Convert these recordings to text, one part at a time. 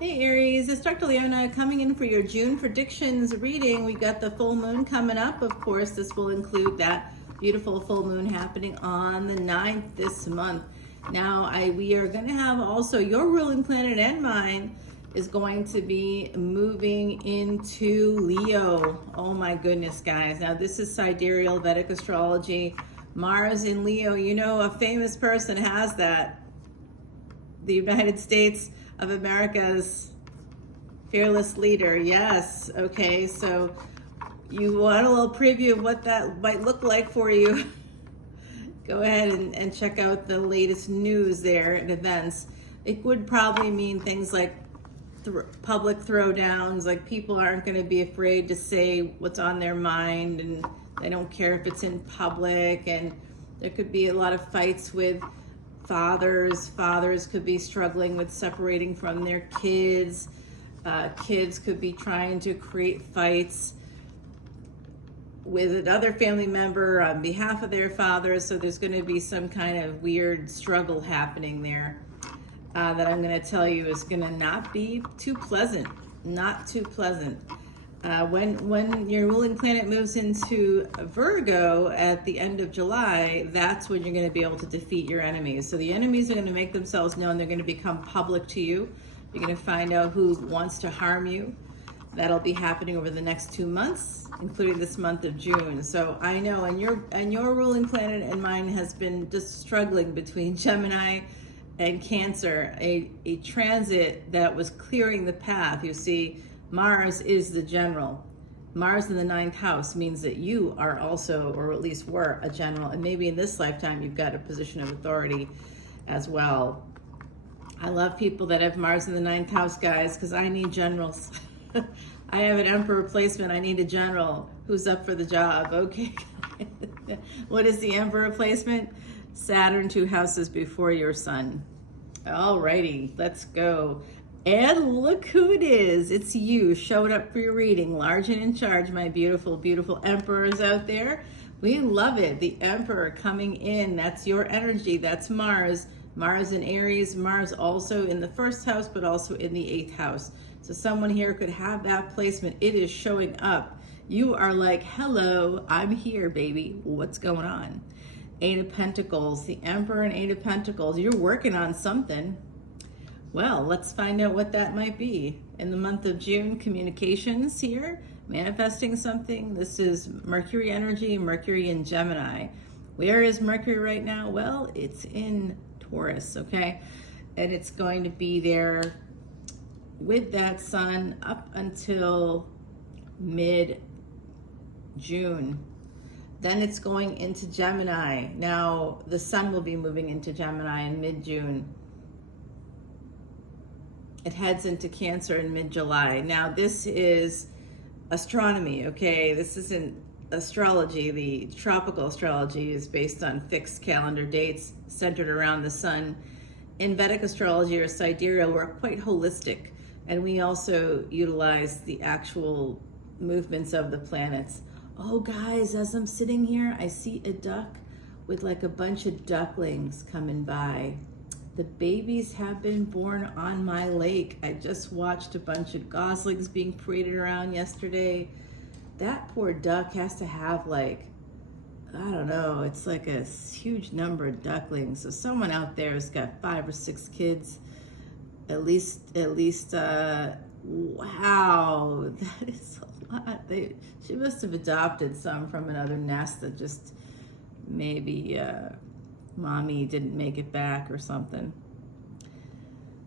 Hey Aries, it's Dr. Leona coming in for your June predictions reading. We got the full moon coming up. Of course, this will include that beautiful full moon happening on the 9th this month. Now, we are going to have also your ruling planet and mine is going to be moving into Leo. Oh my goodness, guys. Now, this is sidereal Vedic astrology. Mars in Leo, you know, a famous person has that. The United States of America's fearless leader. Yes. Okay. So you want a little preview of what that might look like for you. Go ahead and check out the latest news there and events. It would probably mean things like public throwdowns, like people aren't going to be afraid to say what's on their mind, and they don't care if it's in public. And there could be a lot of fights with fathers could be struggling with separating from their kids. Kids could be trying to create fights with another family member on behalf of their father. So there's going to be some kind of weird struggle happening there that I'm going to tell you is going to not be too pleasant. Not too pleasant. When your ruling planet moves into Virgo at the end of July, that's when you're going to be able to defeat your enemies. So the enemies are going to make themselves known. They're going to become public to you. You're going to find out who wants to harm you. That'll be happening over the next 2 months, including this month of June. So I know, and your ruling planet and mine has been just struggling between Gemini and Cancer, a transit that was clearing the path. You see, Mars is the general. Mars in the 9th house means that you are also, or at least were, a general. And maybe in this lifetime, you've got a position of authority as well. I love people that have Mars in the 9th house, guys, because I need generals. I have an emperor replacement. I need a general who's up for the job. Okay. What is the emperor replacement? Saturn 2 houses before your sun. All righty, let's go. And look who it is. It's you showing up for your reading. Large and in charge, my beautiful, beautiful emperors out there. We love it. The emperor coming in. That's your energy. That's Mars. Mars in Aries. Mars also in the 1st house, but also in the 8th house. So someone here could have that placement. It is showing up. You are like, hello, I'm here, baby. What's going on? 8 of Pentacles. The emperor and 8 of Pentacles. You're working on something. Well, let's find out what that might be. In the month of June, communications here, manifesting something. This is Mercury energy, Mercury in Gemini. Where is Mercury right now? Well, it's in Taurus, okay? And it's going to be there with that sun up until mid-June. Then it's going into Gemini. Now, the sun will be moving into Gemini in mid-June. It heads into Cancer in mid-July. Now, this is astronomy, okay? This isn't astrology. The tropical astrology is based on fixed calendar dates centered around the sun. In Vedic astrology or sidereal, we're quite holistic, and we also utilize the actual movements of the planets. Oh, guys, as I'm sitting here, I see a duck with like a bunch of ducklings coming by. The babies have been born on my lake. I just watched a bunch of goslings being paraded around yesterday. That poor duck has to have like, I don't know, it's like a huge number of ducklings. So someone out there has got 5 or 6 kids. At least, wow, that is a lot. She must have adopted some from another nest that just maybe, mommy didn't make it back or something.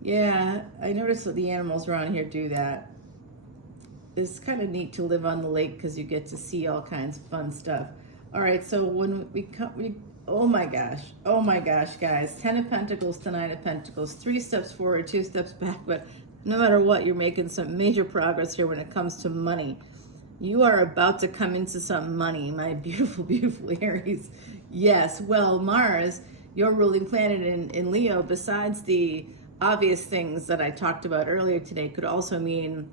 Yeah, I noticed that the animals around here do that. It's kind of neat to live on the lake because you get to see all kinds of fun stuff. All right, so when we come, oh my gosh, guys. 10 of Pentacles to 9 of Pentacles. 3 steps forward, 2 steps back. But no matter what, you're making some major progress here when it comes to money. You are about to come into some money, my beautiful, beautiful Aries. Yes, well, Mars, your ruling planet in Leo, besides the obvious things that I talked about earlier today, could also mean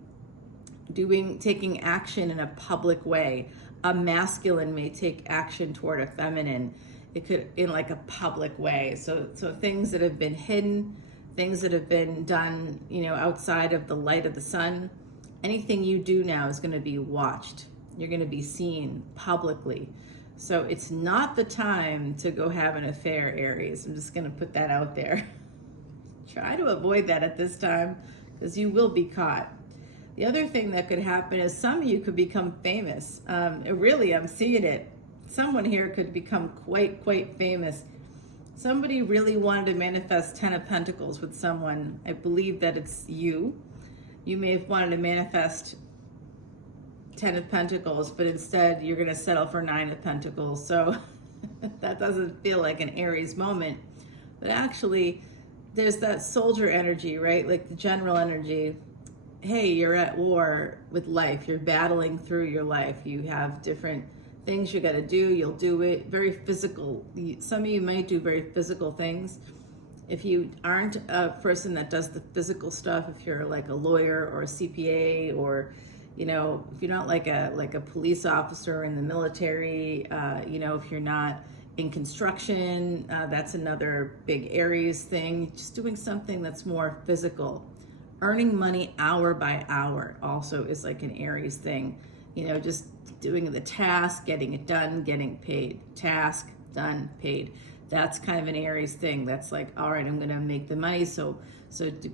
taking action in a public way. A masculine may take action toward a feminine. It could in like a public way. So things that have been hidden, things that have been done, you know, outside of the light of the sun. Anything you do now is going to be watched. You're going to be seen publicly. So it's not the time to go have an affair, Aries. I'm just going to put that out there. Try to avoid that at this time, because you will be caught. The other thing that could happen is some of you could become famous. Really, I'm seeing it. Someone here could become quite famous. Somebody really wanted to manifest 10 of Pentacles with someone. I believe that it's you. You may have wanted to manifest 10 of Pentacles, but instead you're going to settle for 9 of Pentacles. So that doesn't feel like an Aries moment. But actually, there's that soldier energy, right? Like the general energy. Hey, you're at war with life. You're battling through your life. You have different things you got to do. You'll do it. Very physical. Some of you might do very physical things. If you aren't a person that does the physical stuff, if you're like a lawyer or a CPA, or, you know, if you're not like a police officer in the military, you know, if you're not in construction, that's another big Aries thing. Just doing something that's more physical. Earning money hour by hour also is like an Aries thing. You know, just doing the task, getting it done, getting paid. Task, done, paid. That's kind of an Aries thing. That's like, all right, I'm going to make the money. So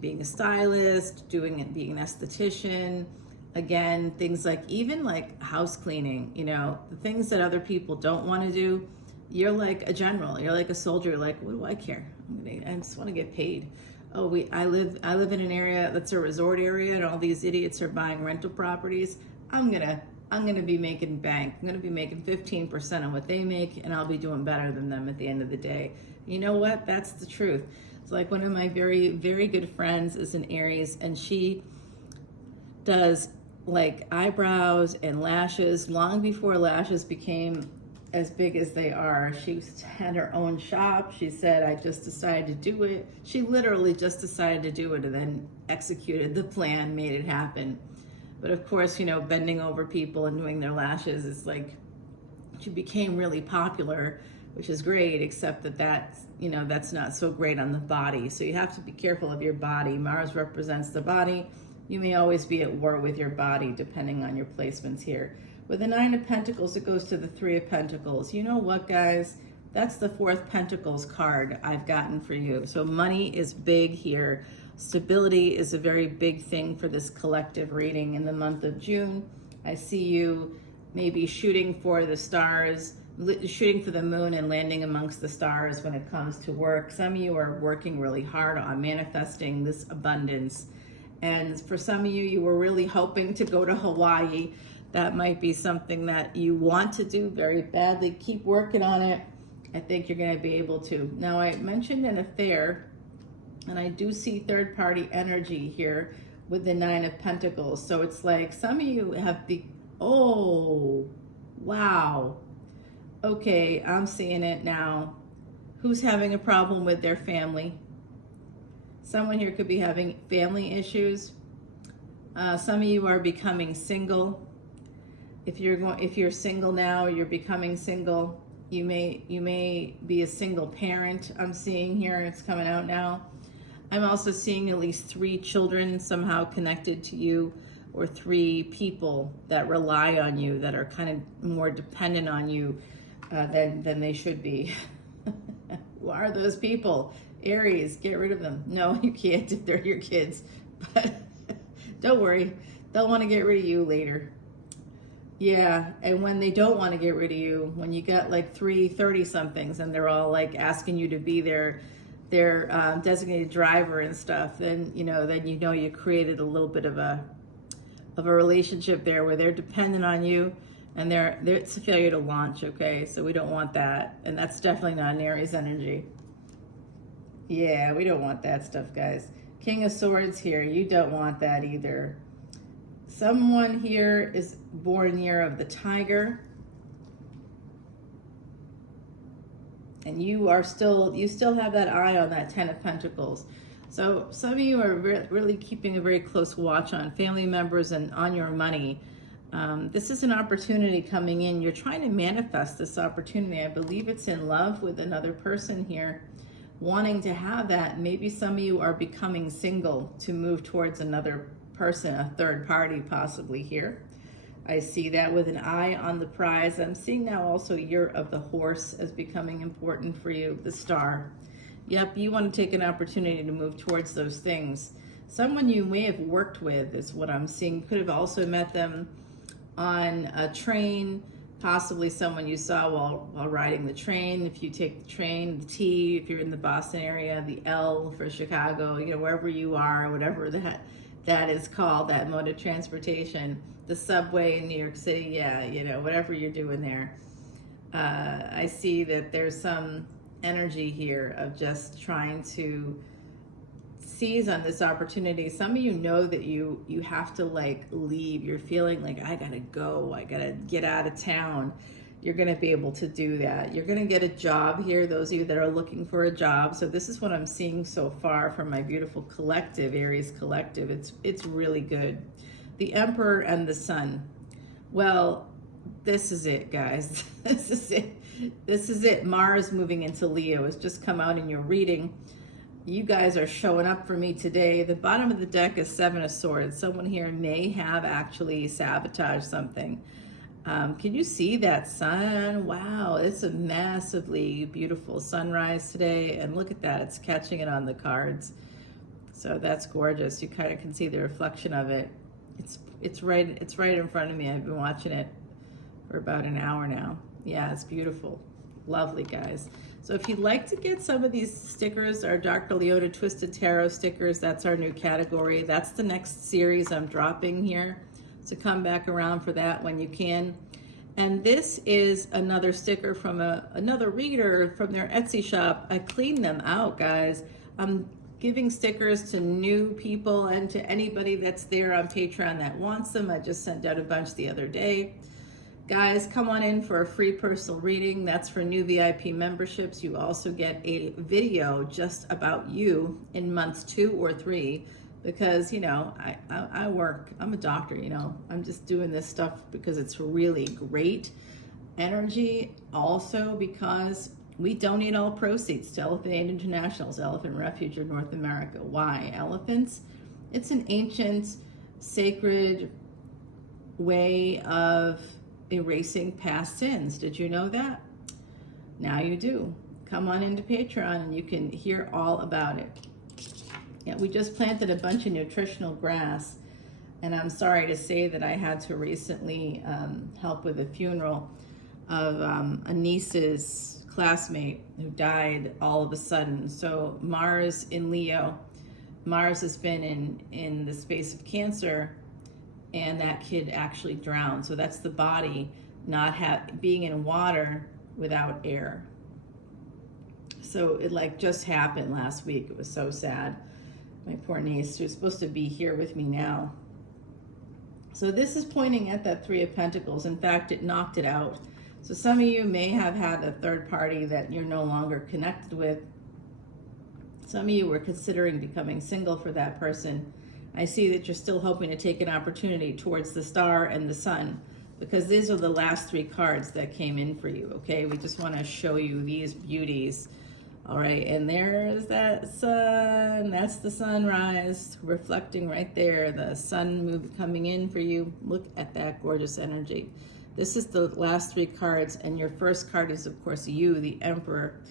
being a stylist, being an esthetician, again, things like even like house cleaning, you know, the things that other people don't want to do. You're like a general. You're like a soldier. Like, what do I care? I just want to get paid. Oh, I live in an area that's a resort area, and all these idiots are buying rental properties. I'm gonna be making bank. I'm gonna be making 15% on what they make, and I'll be doing better than them at the end of the day. You know what? That's the truth. It's like one of my very, very good friends is an Aries, and she does like eyebrows and lashes long before lashes became as big as they are. She had her own shop. She said, I just decided to do it. She literally just decided to do it and then executed the plan, made it happen. But of course, you know, bending over people and doing their lashes is like, she became really popular, which is great, except that's, you know, that's not so great on the body. So you have to be careful of your body. Mars represents the body. You may always be at war with your body, depending on your placements here. With the 9 of Pentacles, it goes to the 3 of Pentacles. You know what, guys? That's the 4th Pentacles card I've gotten for you. So money is big here. Stability is a very big thing for this collective reading in the month of June. I see you maybe shooting for the stars, shooting for the moon and landing amongst the stars when it comes to work. Some of you are working really hard on manifesting this abundance. And for some of you, you were really hoping to go to Hawaii. That might be something that you want to do very badly. Keep working on it. I think you're going to be able to. Now, I mentioned an affair, and I do see third-party energy here with the 9 of Pentacles. So it's like some of you have oh, wow. Okay, I'm seeing it now. Who's having a problem with their family? Someone here could be having family issues. Some of you are becoming single. If you're single now, you're becoming single. You may be a single parent. I'm seeing here, it's coming out now. I'm also seeing at least 3 children somehow connected to you, or 3 people that rely on you, that are kind of more dependent on you than they should be. Who are those people? Aries, get rid of them. No, you can't if they're your kids. But don't worry, they'll want to get rid of you later. Yeah, and when they don't want to get rid of you, when you got like 3 30-somethings and they're all like asking you to be their designated driver and stuff, then you know you created a little bit of a relationship there where they're dependent on you, and it's a failure to launch. Okay, so we don't want that, and that's definitely not an Aries energy. Yeah, we don't want that stuff, guys. King of Swords here, you don't want that either. Someone here is born year of the tiger, and you still have that eye on that 10 of Pentacles. So some of you are really keeping a very close watch on family members and on your money. This is an opportunity coming in. You're trying to manifest this opportunity. I believe it's in love with another person here. wanting to have that. Maybe some of you are becoming single to move towards another person, a third party possibly here. I see that with an eye on the prize. I'm seeing now also Year of the Horse as becoming important for you, the Star. Yep, you want to take an opportunity to move towards those things. Someone you may have worked with is what I'm seeing. Could have also met them on a train, possibly someone you saw while riding the train. If you take the train, the T, if you're in the Boston area, the L for Chicago, you know, wherever you are, whatever that is called, that mode of transportation, the subway in New York City, yeah, you know, whatever you're doing there. I see that there's some energy here of just trying to seize on this opportunity. Some of you know that you have to like leave. You're feeling like, I gotta go, I gotta get out of town. You're gonna be able to do that. You're gonna get a job here, those of you that are looking for a job. So this is what I'm seeing so far from my beautiful collective, Aries collective. It's really good. The Emperor and the Sun. Well, this is it, guys. This is it. This is it. Mars moving into Leo has just come out in your reading. You guys are showing up for me today. The bottom of the deck is Seven of Swords. Someone here may have actually sabotaged something. Can you see that sun? Wow, it's a massively beautiful sunrise today. And look at that, it's catching it on the cards. So that's gorgeous. You kind of can see the reflection of it. It's right in front of me. I've been watching it for about an hour now. Yeah, it's beautiful. Lovely, guys. So if you'd like to get some of these stickers, our Dr. Leona Twisted Tarot stickers, that's our new category. That's the next series I'm dropping here. So come back around for that when you can. And this is another sticker from another reader from their Etsy shop. I cleaned them out, guys. I'm giving stickers to new people and to anybody that's there on Patreon that wants them. I just sent out a bunch the other day. Guys, come on in for a free personal reading. That's for new VIP memberships. You also get a video just about you in months 2 or 3 because, you know, I work, I'm a doctor, you know, I'm just doing this stuff because it's really great energy. Also because we donate all proceeds to Elephant Aid International's Elephant Refuge in North America. Why? Elephants, it's an ancient, sacred way of erasing past sins. Did you know that? Now you do. Come on into Patreon and you can hear all about it. Yeah, we just planted a bunch of nutritional grass, and I'm sorry to say that I had to recently help with a funeral of a niece's classmate who died all of a sudden. So Mars in Leo, Mars has been in the space of Cancer, and that kid actually drowned. So that's the body not being in water without air. So it like just happened last week. It was so sad. My poor niece, who's supposed to be here with me now. So this is pointing at that Three of Pentacles. In fact, it knocked it out. So some of you may have had a third party that you're no longer connected with. Some of you were considering becoming single for that person. I see that you're still hoping to take an opportunity towards the Star and the Sun, because these are the last 3 cards that came in for you, okay? We just want to show you these beauties. All right, and there's that sun. That's the sunrise reflecting right there. The sun coming in for you. Look at that gorgeous energy. This is the last 3 cards, and your first card is, of course, you, the Emperor.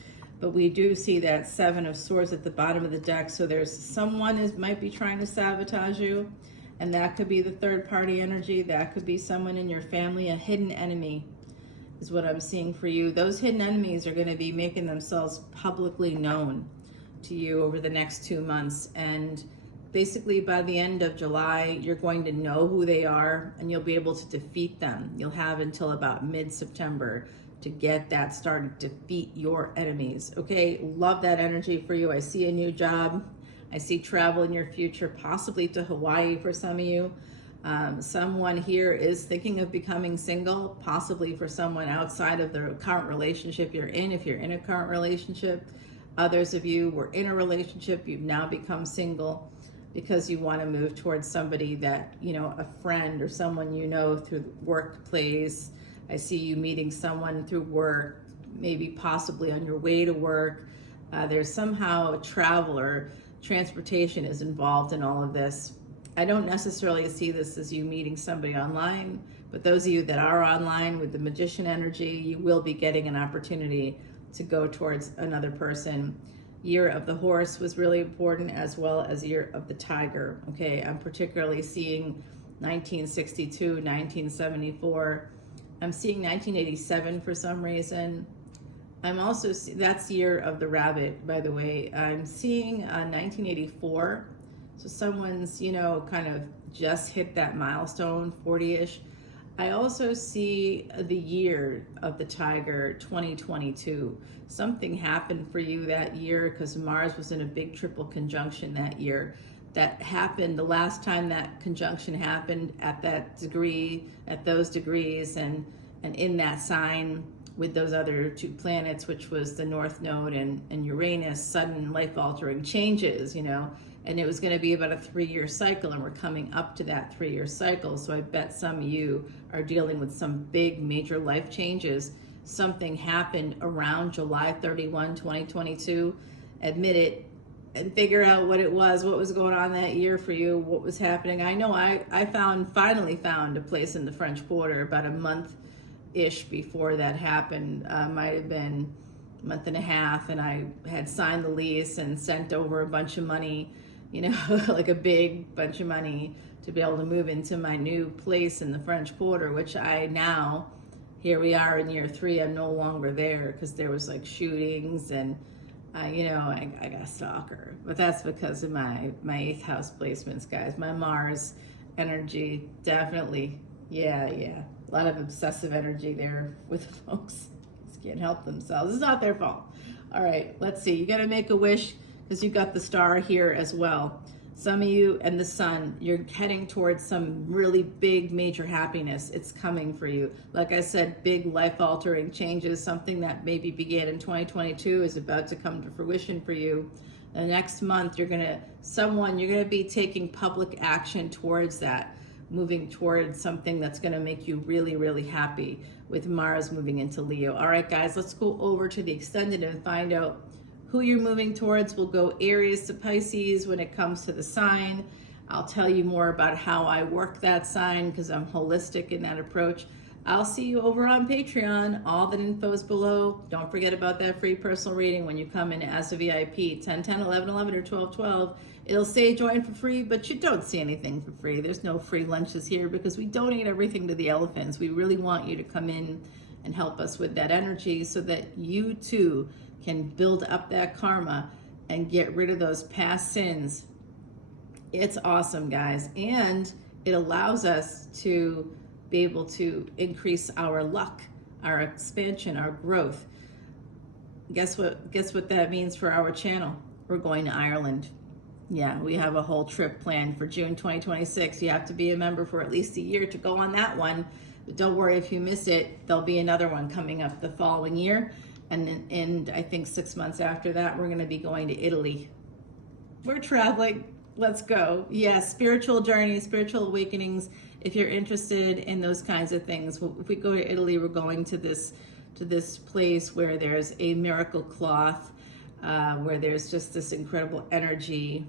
But we do see that Seven of Swords at the bottom of the deck. So there's someone might be trying to sabotage you, and that could be the third party energy. That could be someone in your family, a hidden enemy is what I'm seeing for you. Those hidden enemies are going to be making themselves publicly known to you over the next 2 months. And basically by the end of July, you're going to know who they are and you'll be able to defeat them. You'll have until about mid-September to get that started, defeat your enemies. Okay, love that energy for you. I see a new job. I see travel in your future, possibly to Hawaii for some of you. Someone here is thinking of becoming single, possibly for someone outside of the current relationship you're in, if you're in a current relationship. Others of you were in a relationship, you've now become single because you want to move towards somebody that, you know, a friend or someone you know through the workplace. I see you meeting someone through work, maybe possibly on your way to work. There's somehow travel or transportation is involved in all of this. I don't necessarily see this as you meeting somebody online, but those of you that are online with the magician energy, you will be getting an opportunity to go towards another person. Year of the horse was really important, as well as year of the tiger. Okay, I'm particularly seeing 1962, 1974. I'm seeing 1987 for some reason. I'm also, that's year of the rabbit, by the way. I'm seeing 1984. So someone's, you know, kind of just hit that milestone, 40-ish. I also see the year of the tiger, 2022. Something happened for you that year because Mars was in a big triple conjunction that year. That happened the last time that conjunction happened at that degree, at those degrees, and in that sign with those other two planets, which was the North Node and Uranus, sudden life-altering changes, you know. And it was going to be about a 3-year cycle, and we're coming up to that 3-year cycle. So I bet some of you are dealing with some big major life changes. Something happened around July 31, 2022. Admit it and figure out what it was, what was going on that year for you, what was happening. I know I finally found a place in the French Quarter about a month-ish before that happened. Might have been a month and a half, and I had signed the lease and sent over a bunch of money, you know, like a big bunch of money to be able to move into my new place in the French Quarter, which I now, here we are in year 3, I'm no longer there because there was like shootings and, you know, I got a stalker. But that's because of my 8th house placements, guys. My Mars energy, definitely, yeah. A lot of obsessive energy there with folks. Just can't help themselves. It's not their fault. All right, let's see. You got to make a wish, because you got the star here as well. Some of you and the sun, you're heading towards some really big major happiness. It's coming for you. Like I said, big life-altering changes. Something that maybe began in 2022 is about to come to fruition for you. The next month, you're gonna be taking public action towards that, moving towards something that's gonna make you really, really happy with Mars moving into Leo. All right, guys, let's go over to the extended and find out who you're moving towards. We'll go Aries to Pisces when it comes to the sign. I'll tell you more about how I work that sign because I'm holistic in that approach. I'll see you over on Patreon. All that info is below. Don't forget about that free personal reading when you come in as a VIP, 10, 10, 11, 11, or 12, 12. It'll say join for free, but you don't see anything for free. There's no free lunches here because we donate everything to the elephants. We really want you to come in and help us with that energy so that you too can build up that karma and get rid of those past sins. It's awesome, guys. And it allows us to be able to increase our luck, our expansion, our growth. Guess what that means for our channel? We're going to Ireland. Yeah, we have a whole trip planned for June 2026. You have to be a member for at least a year to go on that one. But don't worry if you miss it. There'll be another one coming up the following year. And I think 6 months after that, we're going to be going to Italy. We're traveling. Let's go. Yeah, spiritual journeys, spiritual awakenings. If you're interested in those kinds of things, if we go to Italy, we're going to this place where there's a miracle cloth, where there's just this incredible energy.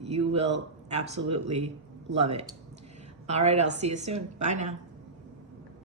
You will absolutely love it. All right, I'll see you soon. Bye now.